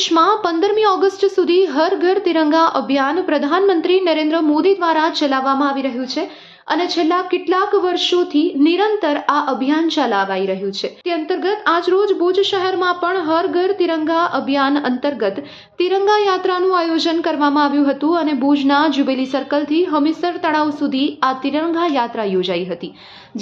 દેશમાં 15મી ઓગસ્ટ સુધી હર ઘર તિરંગા અભિયાન પ્રધાનમંત્રી નરેન્દ્ર મોદી દ્વારા ચલાવવામાં આવી રહ્યું છે અને છેલ્લા કેટલાક વર્ષોથી નિરંતર આ અભિયાન ચલાવાઈ રહ્યું છે। તે અંતર્ગત આજરોજ ભુજ શહેરમાં પણ હર ઘર તિરંગા અભિયાન અંતર્ગત તિરંગા યાત્રાનું આયોજન કરવામાં આવ્યું હતું અને ભુજના જ્યુબિલી સર્કલથી હમીરસર તળાવ સુધી આ તિરંગા યાત્રા યોજાઈ હતી,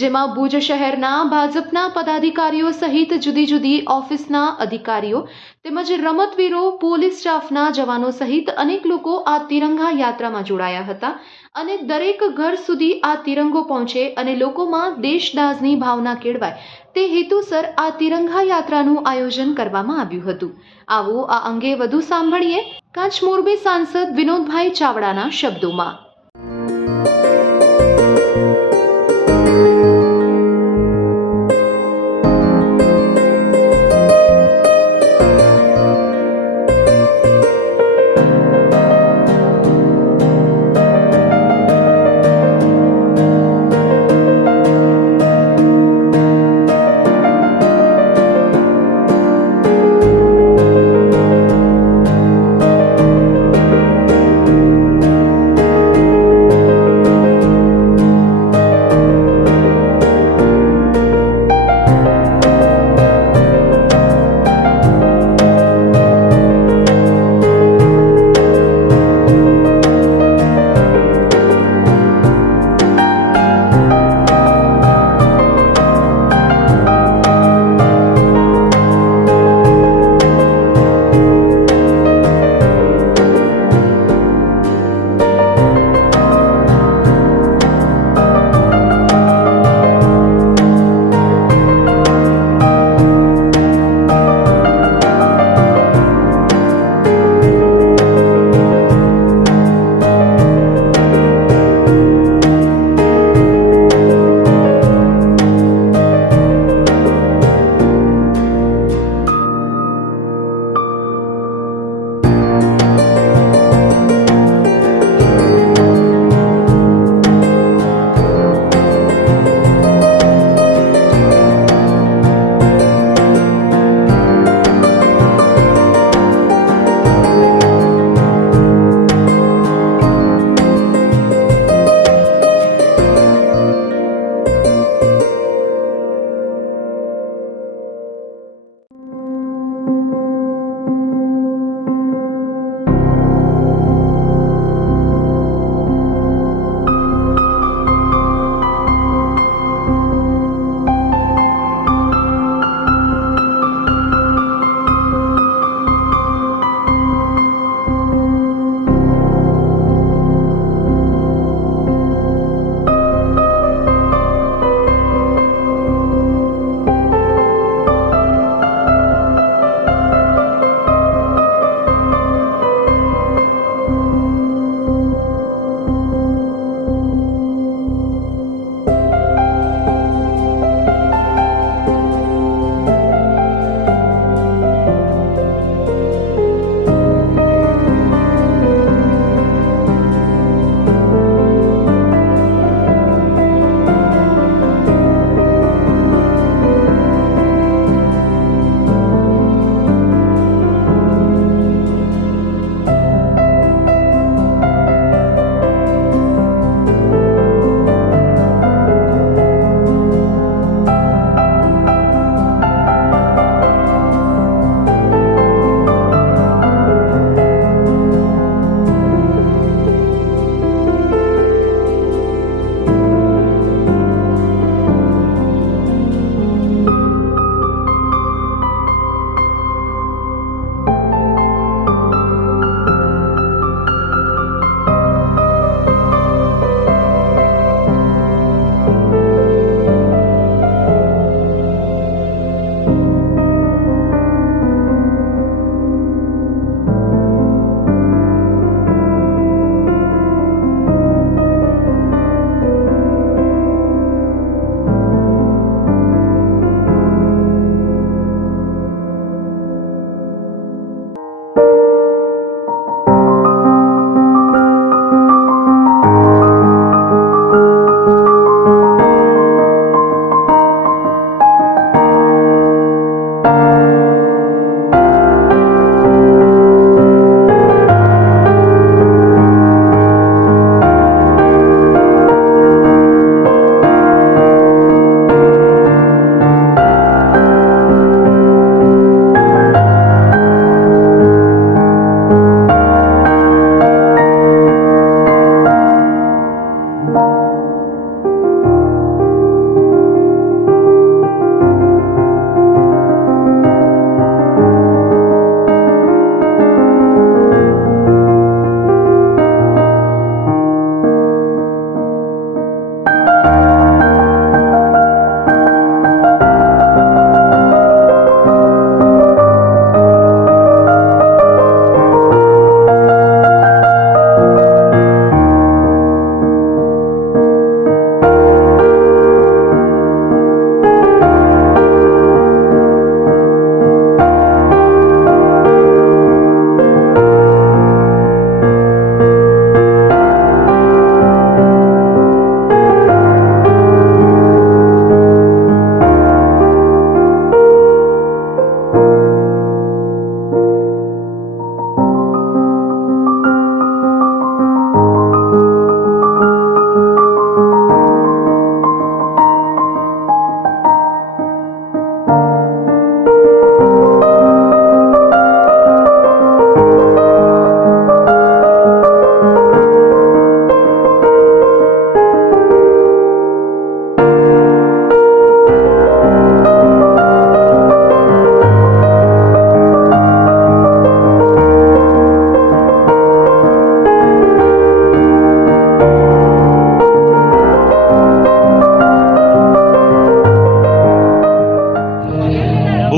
જેમાં ભુજ શહેરના ભાજપના પદાધિકારીઓ સહિત જુદી જુદી ઓફિસના અધિકારીઓ તેમજ રમતવીરો, પોલીસ સ્ટાફના જવાનો સહિત અનેક લોકો આ તિરંગા યાત્રામાં જોડાયા હતા અને દરેક ઘર સુધી આ તિરંગો પહોંચે અને લોકોમાં દેશદાઝની ભાવના કેળવાય તે હેતુસર આ તિરંગા યાત્રાનું આયોજન કરવામાં આવ્યું હતું। આવો આ અંગે વધુ સાંભળીએ કચ્છ મોરબી સાંસદ વિનોદભાઈ ચાવડાના શબ્દોમાં।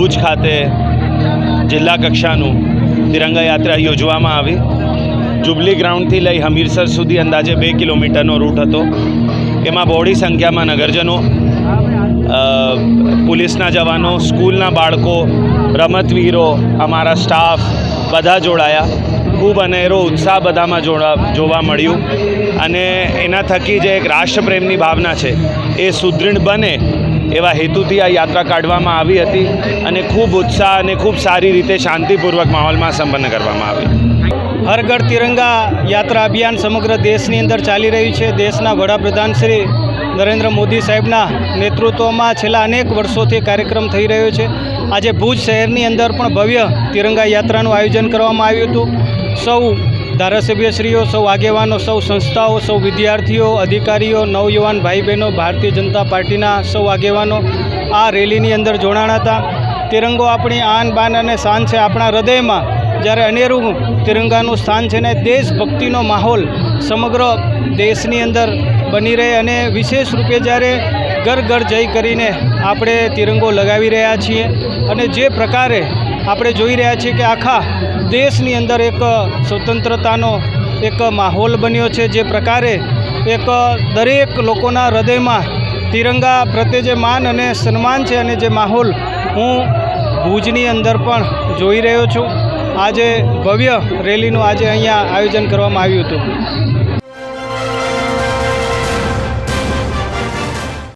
ભુજ ખાતે જિલ્લા કક્ષાનું તિરંગા યાત્રા યોજવામાં આવી. જુબલી ગ્રાઉન્ડથી લઈ હમીરસર સુધી અંદાજે 2 કિલોમીટરનો રૂટ હતો. એમાં બહોળી સંખ્યામાં નગરજનો, પોલીસના જવાનો, સ્કૂલના બાળકો, રમતવીરો, અમારા સ્ટાફ બધા જોડાયા. ખૂબ અનેરો ઉત્સાહ બધામાં જોવા મળ્યું અને એના થકી જે એક રાષ્ટ્રપ્રેમની ભાવના છે એ સુદૃઢ બને એવા હેતુથી આ યાત્રા કાઢવામાં આવી હતી અને ખૂબ ઉત્સાહ અને ખૂબ સારી રીતે શાંતિપૂર્વક માહોલમાં સંપન્ન કરવામાં આવી. હર ઘર તિરંગા યાત્રા અભિયાન સમગ્ર દેશની અંદર ચાલી રહ્યું છે. દેશના વડાપ્રધાન શ્રી નરેન્દ્ર મોદી સાહેબના નેતૃત્વમાં છેલ્લા અનેક વર્ષોથી કાર્યક્રમ થઈ રહ્યો છે. આજે ભુજ શહેરની અંદર પણ ભવ્ય તિરંગા યાત્રાનું આયોજન કરવામાં આવ્યું હતું. સૌ ધારાસભ્યશ્રીઓ, સૌ આગેવાનો, સૌ સંસ્થાઓ, સૌ વિદ્યાર્થીઓ, અધિકારીઓ, નવયુવાન ભાઈ બહેનો, ભારતીય જનતા પાર્ટીના સૌ આગેવાનો આ રેલીની અંદર જોડાણા હતા. તિરંગો આપણી આન બાન અને શાન છે. આપણા હૃદયમાં જ્યારે અનેરું તિરંગાનું સ્થાન છે ને દેશભક્તિનો માહોલ સમગ્ર દેશની અંદર બની રહે અને વિશેષ રૂપે જ્યારે ઘર ઘર જઈ કરીને આપણે તિરંગો લગાવી રહ્યા છીએ અને જે પ્રકારે આપણે જોઈ રહ્યા છીએ કે આખા દેશની અંદર એક સ્વતંત્રતાનો એક માહોલ બન્યો છે. જે પ્રકારે એક દરેક લોકોના હૃદયમાં તિરંગા પ્રત્યે જે માન અને સન્માન છે અને જે માહોલ હું ભુજની અંદર પણ જોઈ રહ્યો છું. આજે ભવ્ય રેલીનું આજે અહીંયા આયોજન કરવામાં આવ્યું હતું.